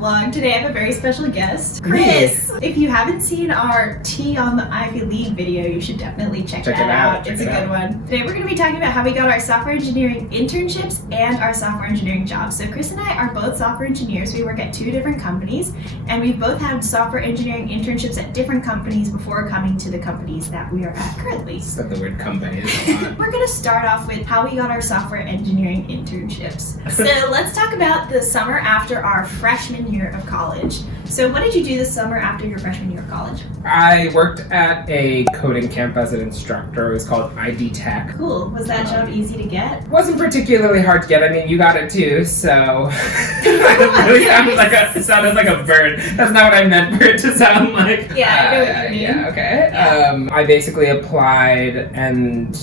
vlog. Today I have a very special guest, Chris. If you haven't seen our Tea on the Ivy League video, you should definitely check that out. It's a good one. Today we're going to be talking about how we got our software engineering internships and our software engineering jobs. So Chris and I are both software engineers. We work at two different companies, and we've both had software engineering internships at different companies before coming to the companies that we are at currently. Said the word companies a lot. We're going to start off with how we got our software engineering internships. So let's talk about the summer after our freshman year of college. So what did you do this summer after your freshman year of college? I worked at a coding camp as an instructor. It was called ID Tech. Cool. Was that job easy to get? Wasn't particularly hard to get. I mean, you got it too, so it really sounded like a bird. That's not what I meant for it to sound like. Yeah, I know what you mean. Yeah, okay. Yeah. I basically applied and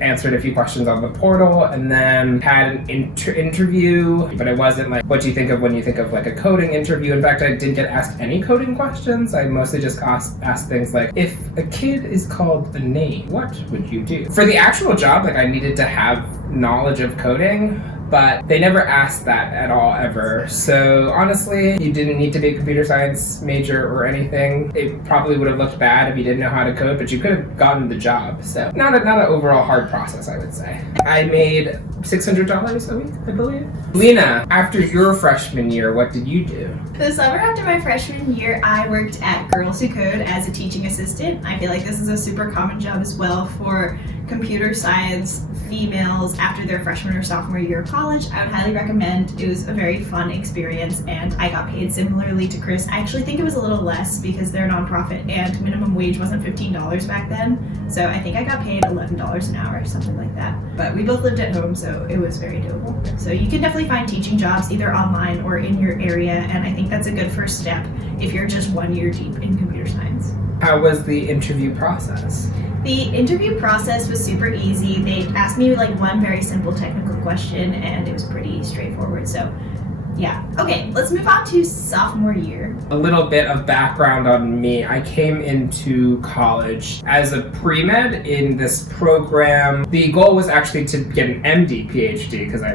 answered a few questions on the portal, and then had an interview. But it wasn't like, what do you think of when you think of like a coding interview? In fact, I didn't get asked any coding questions. I mostly just asked things like, if a kid is called a name, what would you do? For the actual job, I needed to have knowledge of coding, but they never asked that at all, ever. So honestly, you didn't need to be a computer science major or anything. It probably would have looked bad if you didn't know how to code, but you could have gotten the job. So not an overall hard process, I would say. I made $600 a week, I believe. Lena, after your freshman year, what did you do? The summer after my freshman year, I worked at Girls Who Code as a teaching assistant. I feel like this is a super common job as well for computer science females after their freshman or sophomore year of college. I would highly recommend. It was a very fun experience, and I got paid similarly to Chris. I actually think it was a little less because they're a nonprofit and minimum wage wasn't $15 back then. So I think I got paid $11 an hour, something like that. But we both lived at home, so it was very doable. So you can definitely find teaching jobs either online or in your area, and I think that's a good first step if you're just 1 year deep in computer science. How was the interview process? The interview process was super easy. They asked me one very simple technical question, and it was pretty straightforward. So yeah. Okay, let's move on to sophomore year. A little bit of background on me. I came into college as a pre-med in this program. The goal was actually to get an MD PhD because I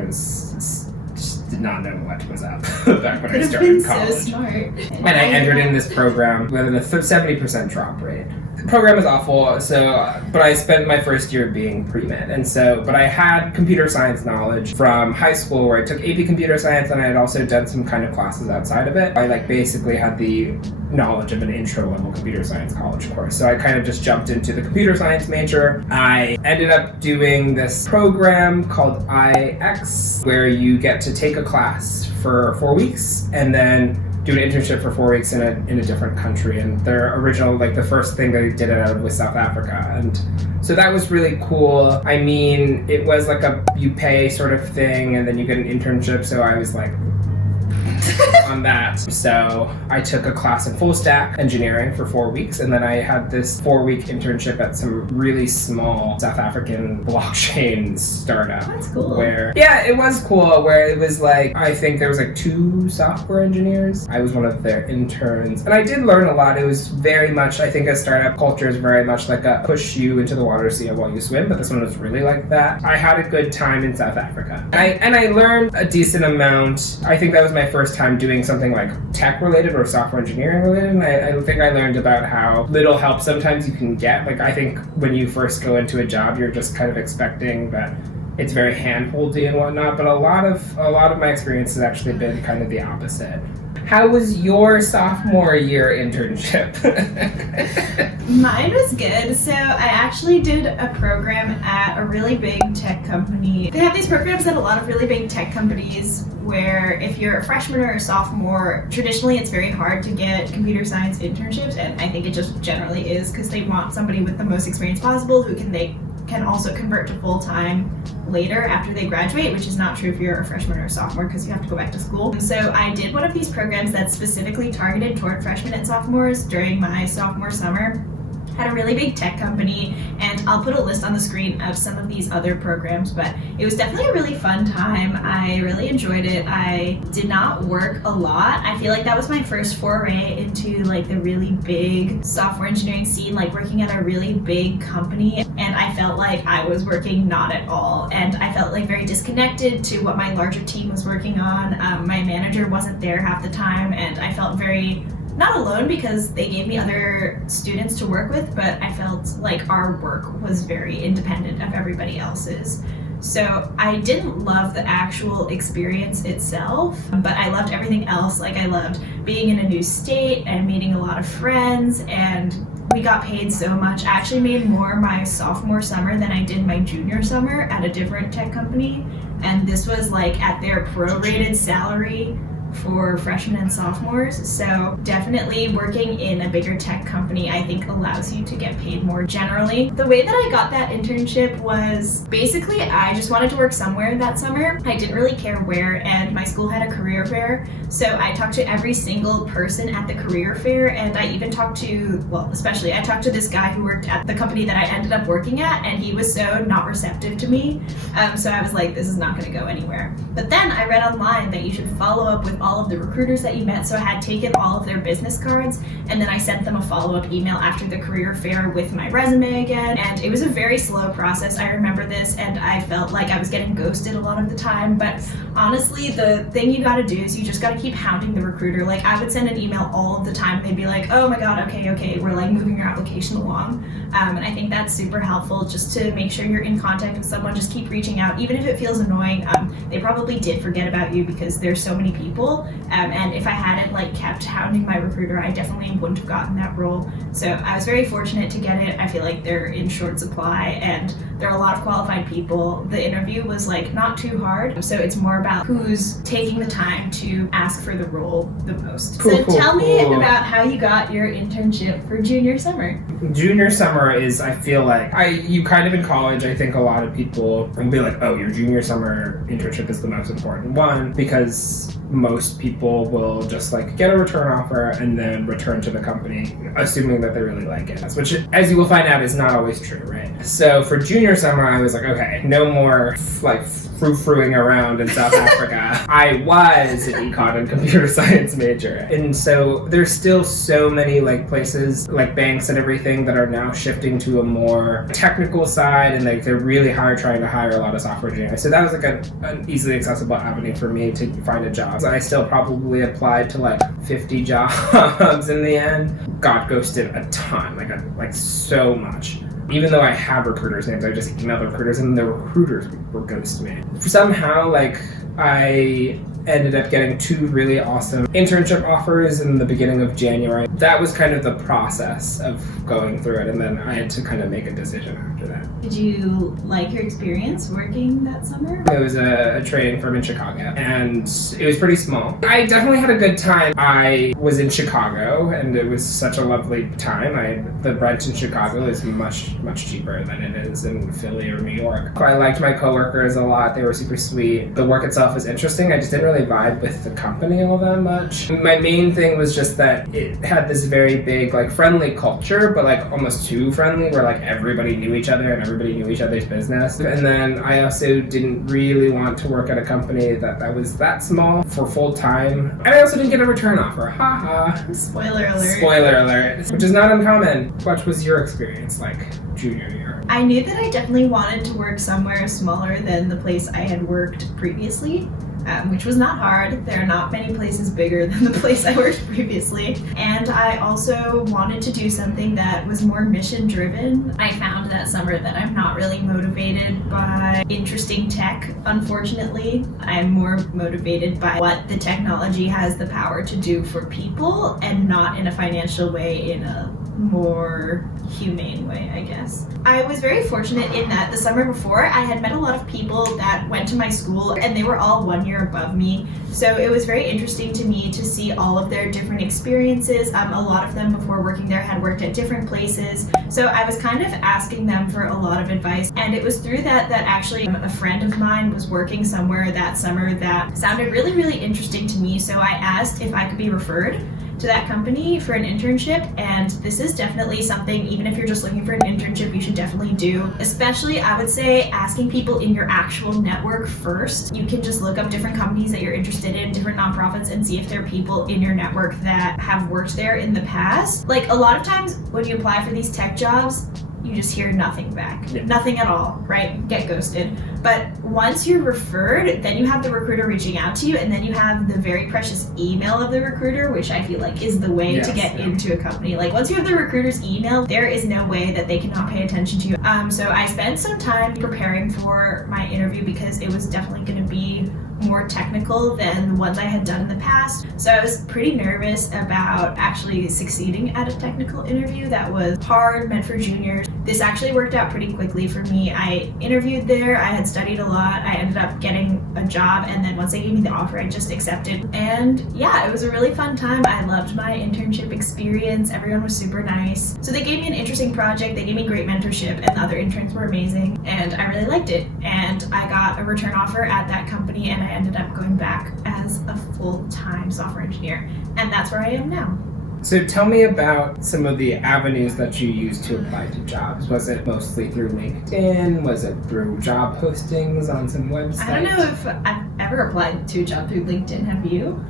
did not know what was up back when I started college. So smart. And I entered in this program with a 70% drop rate. The program is awful, but I spent my first year being pre-med, but I had computer science knowledge from high school where I took AP computer science, and I had also done some kind of classes outside of it. I basically had the knowledge of an intro level computer science college course. So I kind of just jumped into the computer science major. I ended up doing this program called IX, where you get to take a class for 4 weeks and then do an internship for 4 weeks in a different country. And their original, the first thing they did it out of was South Africa. And so that was really cool. I mean, it was like a you pay sort of thing, and then you get an internship. So I was on that. So I took a class in full stack engineering for 4 weeks, and then I had this 4-week internship at some really small South African blockchain startup. That's cool. It was cool, where it was I think there was 2 software engineers. I was one of their interns, and I did learn a lot. It was very much, I think a startup culture is very much like a push you into the water, see while you swim, but this one was really like that. I had a good time in South Africa. And I learned a decent amount. I think that was my first time doing something tech related or software engineering related, and I think I learned about how little help sometimes you can get. I think when you first go into a job, you're just kind of expecting that it's very hand-holdy and whatnot, but a lot of my experience has actually been kind of the opposite. How was your sophomore year internship? Mine was good. So I actually did a program at a really big tech company. They have these programs at a lot of really big tech companies where if you're a freshman or a sophomore, traditionally it's very hard to get computer science internships, and I think it just generally is because they want somebody with the most experience possible who they can also convert to full-time later after they graduate, which is not true if you're a freshman or a sophomore because you have to go back to school. And so I did one of these programs that's specifically targeted toward freshmen and sophomores during my sophomore summer. Had a really big tech company, and I'll put a list on the screen of some of these other programs, but it was definitely a really fun time. I really enjoyed it. I did not work a lot. I feel like that was my first foray into the really big software engineering scene, working at a really big company, and I felt like I was working not at all, and I felt like very disconnected to what my larger team was working on. My manager wasn't there half the time, and I felt very not alone because they gave me other students to work with, but I felt like our work was very independent of everybody else's. So I didn't love the actual experience itself, but I loved everything else. Like, I loved being in a new state and meeting a lot of friends, and we got paid so much. I actually made more my sophomore summer than I did my junior summer at a different tech company, and this was like at their prorated salary for freshmen and sophomores. So definitely working in a bigger tech company, I think, allows you to get paid more generally. The way that I got that internship was basically I just wanted to work somewhere that summer. I didn't really care where, and my school had a career fair, so I talked to every single person at the career fair, and I even talked to, well, especially I talked to this guy who worked at the company that I ended up working at, and he was so not receptive to me. So I was like, this is not going to go anywhere. But then I read online that you should follow up with all of the recruiters that you met, so I had taken all of their business cards, and then I sent them a follow-up email after the career fair with my resume again, and it was a very slow process. I remember this, and I felt like I was getting ghosted a lot of the time, but honestly, the thing you gotta do is you just gotta keep hounding the recruiter. Like, I would send an email all of the time, they'd be like, oh my god, okay, we're like moving your application along, and I think that's super helpful just to make sure you're in contact with someone. Just keep reaching out, even if it feels annoying. They probably did forget about you because there's so many people, and if I hadn't like kept hounding my recruiter, I definitely wouldn't have gotten that role. So I was very fortunate to get it. I feel like they're in short supply, and there are a lot of qualified people. The interview was like not too hard, so it's more about who's taking the time to ask for the role the most. So tell me about how you got your internship for junior summer. Junior summer is, I feel like, you kind of in college, I think a lot of people will be like, oh, your junior summer internship is the most important one, because most people will just like get a return offer and then return to the company, assuming that they really like it. Which, as you will find out, is not always true, right? So for junior summer, I was like, okay, no more like frou-frouing around in South Africa. I was an econ and computer science major. And so there's still so many like places, like banks and everything, that are now shifting to a more technical side, and like they're really trying to hire a lot of software engineers. So that was like an easily accessible avenue for me to find a job. So I still probably applied to like 50 jobs in the end. Got ghosted a ton, like so much. Even though I have recruiters' names, I just emailed the recruiters, and the recruiters were ghosting me. Somehow, like, I ended up getting 2 really awesome internship offers in the beginning of January. That was kind of the process of going through it, and then I had to kind of make a decision after that. Did you like your experience working that summer? It was a trading firm in Chicago, and it was pretty small. I definitely had a good time. I was in Chicago, and it was such a lovely time. The rent in Chicago is much cheaper than it is in Philly or New York. I liked my coworkers a lot. They were super sweet. The work itself was interesting. I just didn't really vibe with the company all that much. My main thing was just that it had this very big, like, friendly culture, but like almost too friendly, where like everybody knew each other and everybody knew each other's business. And then I also didn't really want to work at a company that was that small for full time. And I also didn't get a return offer. Haha. Spoiler alert. Spoiler alert. Which is not uncommon. What was your experience like junior year? I knew that I definitely wanted to work somewhere smaller than the place I had worked previously. Which was not hard. There are not many places bigger than the place I worked previously. And I also wanted to do something that was more mission driven. I found that summer that I'm not really motivated by interesting tech, unfortunately. I'm more motivated by what the technology has the power to do for people, and not in a financial way, in a more humane way, I guess. I was very fortunate in that the summer before, I had met a lot of people that went to my school, and they were all 1 year above me. So it was very interesting to me to see all of their different experiences. A lot of them before working there had worked at different places. So I was kind of asking them for a lot of advice. And it was through that actually a friend of mine was working somewhere that summer that sounded really, really interesting to me. So I asked if I could be referred to that company for an internship, and this is definitely something, even if you're just looking for an internship, you should definitely do. Especially, I would say, asking people in your actual network first. You can just look up different companies that you're interested in, different nonprofits, and see if there are people in your network that have worked there in the past. Like, a lot of times when you apply for these tech jobs, you just hear nothing back. Yeah. Nothing at all, right? Get ghosted. But once you're referred, then you have the recruiter reaching out to you, and then you have the very precious email of the recruiter, which I feel like is the way to get into a company. Like once you have the recruiter's email, there is no way that they cannot pay attention to you. So I spent some time preparing for my interview because it was definitely going to be more technical than the ones I had done in the past. So I was pretty nervous about actually succeeding at a technical interview that was hard, meant for juniors. This actually worked out pretty quickly for me. I interviewed there, I had studied a lot, I ended up getting a job, and then once they gave me the offer, I just accepted. And yeah, it was a really fun time. I loved my internship experience. Everyone was super nice. So they gave me an interesting project, they gave me great mentorship, and the other interns were amazing, and I really liked it. And I got a return offer at that company, and I ended up going back as a full-time software engineer, and that's where I am now. So tell me about some of the avenues that you used to apply to jobs. Was it mostly through LinkedIn? Was it through job postings on some websites? I don't know if I've ever applied to a job through LinkedIn. Have you?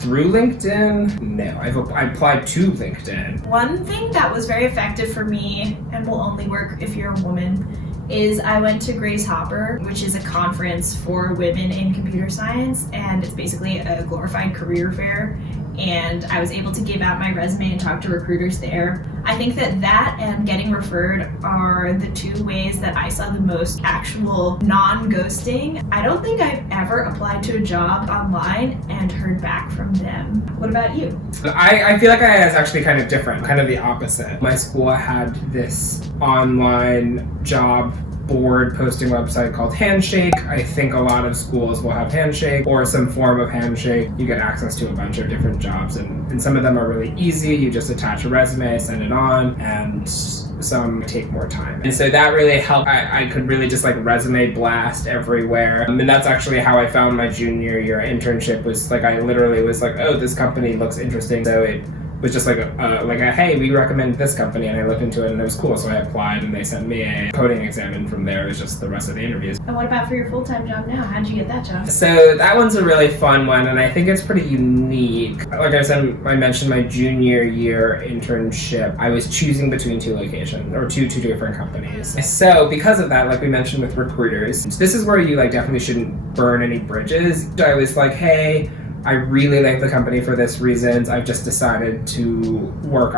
Through LinkedIn? No, I applied to LinkedIn. One thing that was very effective for me, and will only work if you're a woman, is I went to Grace Hopper, which is a conference for women in computer science, and it's basically a glorified career fair. And I was able to give out my resume and talk to recruiters there. I think that and getting referred are the two ways that I saw the most actual non-ghosting. I don't think I've ever applied to a job online and heard back from them. What about you? I feel like I was actually kind of different, kind of the opposite. My school had this online job board posting website called Handshake. I think a lot of schools will have Handshake or some form of Handshake. You get access to a bunch of different jobs, and some of them are really easy. You just attach a resume, send it on, and some take more time. And so that really helped. I could really just like resume blast everywhere. And that's actually how I found my junior year internship. Was like I literally was like, oh, this company looks interesting. So it was just like a hey, we recommend this company, and I looked into it and it was cool, so I applied and they sent me a coding exam, and from there it was just the rest of the interviews. And what about for your full-time job now? How'd you get that job? So that one's a really fun one, and I think it's pretty unique. Like I said, I mentioned my junior year internship. I was choosing between two locations, or two different companies. So because of that, like we mentioned with recruiters, this is where you like definitely shouldn't burn any bridges. I was like, hey, I really like the company for this reasons. I've just decided I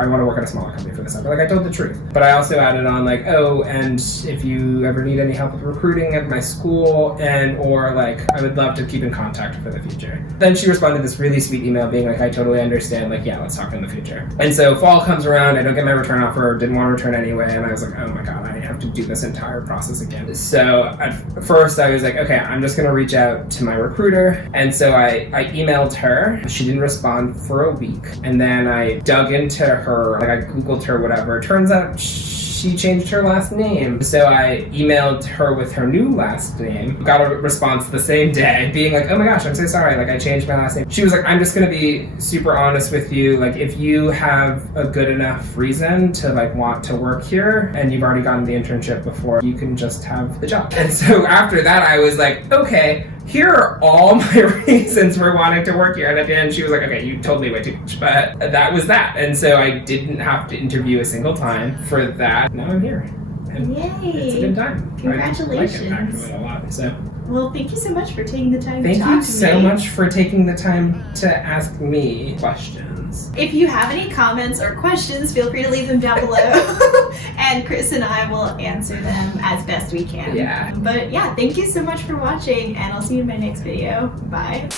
want to work at a smaller company for this. Like I told the truth. But I also added on like, oh, and if you ever need any help with recruiting at my school, or like I would love to keep in contact for the future. Then she responded this really sweet email being like, I totally understand, like yeah, let's talk in the future. And so fall comes around, I don't get my return offer, didn't want to return anyway, and I was like, oh my god, I have to do this entire process again. So at first I was like, okay, I'm just gonna reach out to my recruiter. And so I emailed her. She didn't respond for a week, and then I dug into her, like I googled her, whatever. Turns out she changed her last name, so I emailed her with her new last name, got a response the same day being like, oh my gosh, I'm so sorry, like I changed my last name. She was like, I'm just gonna be super honest with you, like if you have a good enough reason to like want to work here and you've already gotten the internship before, you can just have the job. And so after that I was like, okay, here are all my reasons for wanting to work here. And at the end, she was like, okay, you told me way too much, but that was that. And so I didn't have to interview a single time for that. Now I'm here. And yay! It's a good time. Congratulations. I like it a lot. So. Well, thank you so much for taking the time to talk to me. Thank you so much for taking the time to ask me questions. If you have any comments or questions, feel free to leave them down below. And Chris and I will answer them as best we can. Yeah. But yeah, thank you so much for watching, and I'll see you in my next video. Bye.